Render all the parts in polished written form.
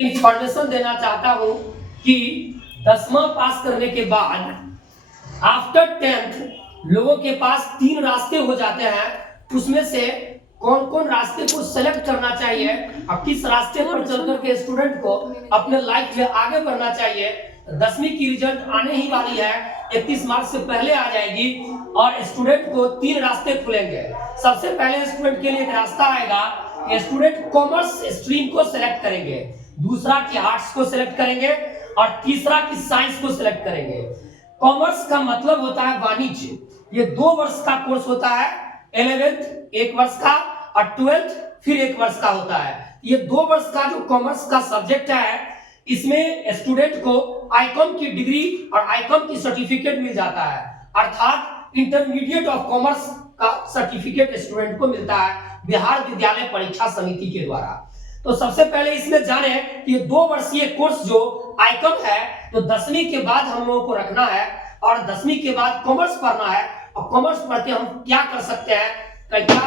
Information देना चाहता हूं कि 10वां पास करने के बाद आफ्टर 10th लोगों के पास 3 रास्ते हो जाते हैं। उसमें से कौन कौन रास्ते को सेलेक्ट करना चाहिए और किस रास्ते पर चलकर के स्टूडेंट को अपने लाइफ में आगे बढ़ना चाहिए। 10वीं की रिजल्ट आने ही वाली है, 31 मार्च से पहले आ जाएगी और स्टूडेंट को 3 रास्ते खुलेंगे। सबसे पहले स्टूडेंट के लिए एक रास्ता आएगा कि स्टूडेंट कॉमर्स स्ट्रीम को सिलेक्ट करेंगे, दूसरा की आर्ट्स को सिलेक्ट करेंगे और तीसरा की साइंस को सिलेक्ट करेंगे। कॉमर्स का मतलब होता है वाणिज्य। ये 2 वर्ष का कोर्स होता है, 11th 1 वर्ष का और 12th फिर 1 वर्ष का होता है। ये 2 वर्ष का जो कॉमर्स का सब्जेक्ट है, इसमें स्टूडेंट को आईकॉम की डिग्री और आईकॉम की सर्टिफिकेट मिल जाता है, अर्थात इंटरमीडिएट ऑफ कॉमर्स का सर्टिफिकेट स्टूडेंट को मिलता है बिहार विद्यालय परीक्षा समिति के द्वारा। तो सबसे पहले इसमें जाने कि ये 2 वर्षीय कोर्स जो आईकॉम है, तो 10वीं के बाद हम लोगों को रखना है और 10वीं के बाद कॉमर्स पढ़ना है। और कॉमर्स पढ़ के हम क्या कर सकते हैं, क्या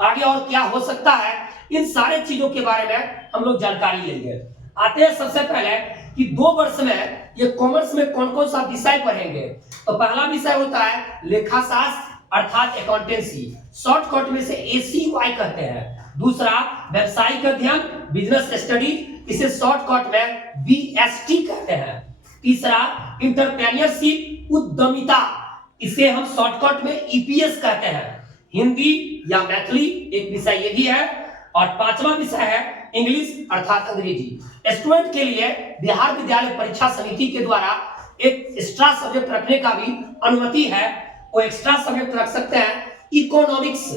आगे और क्या हो सकता है, इन सारे चीजों के बारे में हम लोग जानकारी लेंगे। आते हैं सबसे पहले कि 2 वर्ष में ये कॉमर्स में कौन कौन सा विषय पढ़ेंगे। तो पहला विषय होता है लेखाशास्त्र अर्थात अकाउंटेंसी, शॉर्टकट में से ACY कहते हैं। दूसरा व्यवसायिक अध्ययन बिजनेस स्टडीज, इसे शॉर्टकट में BST कहते हैं। तीसरा एंटरप्रेन्योरशिप उद्यमिता, इसे हम शॉर्टकट में EPS कहते हैं। हिंदी या मैथिली एक विषय ये भी है और 5वां विषय है इंग्लिश अर्थात अंग्रेजी। स्टूडेंट के लिए बिहार विद्यालय परीक्षा समिति के द्वारा एक एक्स्ट्रा सब्जेक्ट रखने का भी अनुमति है। वो एक्स्ट्रा सब्जेक्ट रख सकते हैं इकोनॉमिक्स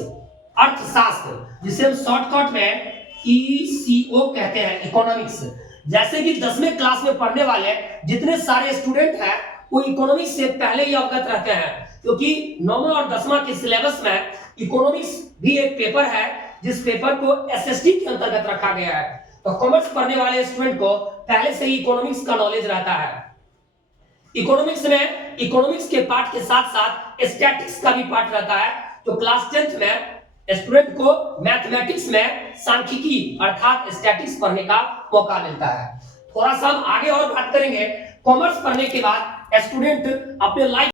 अर्थशास्त्र, जिसे हम शॉर्टकट में ECO कहते हैं, इकोनॉमिक्स। जैसे कि 10वें क्लास में पढ़ने वाले जितने सारे स्टूडेंट हैं वो इकोनॉमिक्स से पहले ही अवगत रहते हैं, क्योंकि 9वां और 10वां के सिलेबस में इकोनॉमिक्स भी एक पेपर है जिस पेपर को SST के अंतर्गत रखा गया है। तो कॉमर्स पढ़ने वाले स्टूडेंट को पहले से ही इकोनॉमिक्स का नॉलेज रहता है। इकोनॉमिक्स में इकोनॉमिक्स के पार्ट के साथ साथ स्टैटिक्स का भी पार्ट रहता है। तो क्लास 10th में स्टूडेंट को मैथमेटिक्स में सांख्यिकी अर्थात स्टैटिक्स पढ़ने का मौका मिलता है। थोड़ा सा हम आगे और बात करेंगे। कॉमर्स पढ़ने के बाद स्टूडेंट अपने लाइफ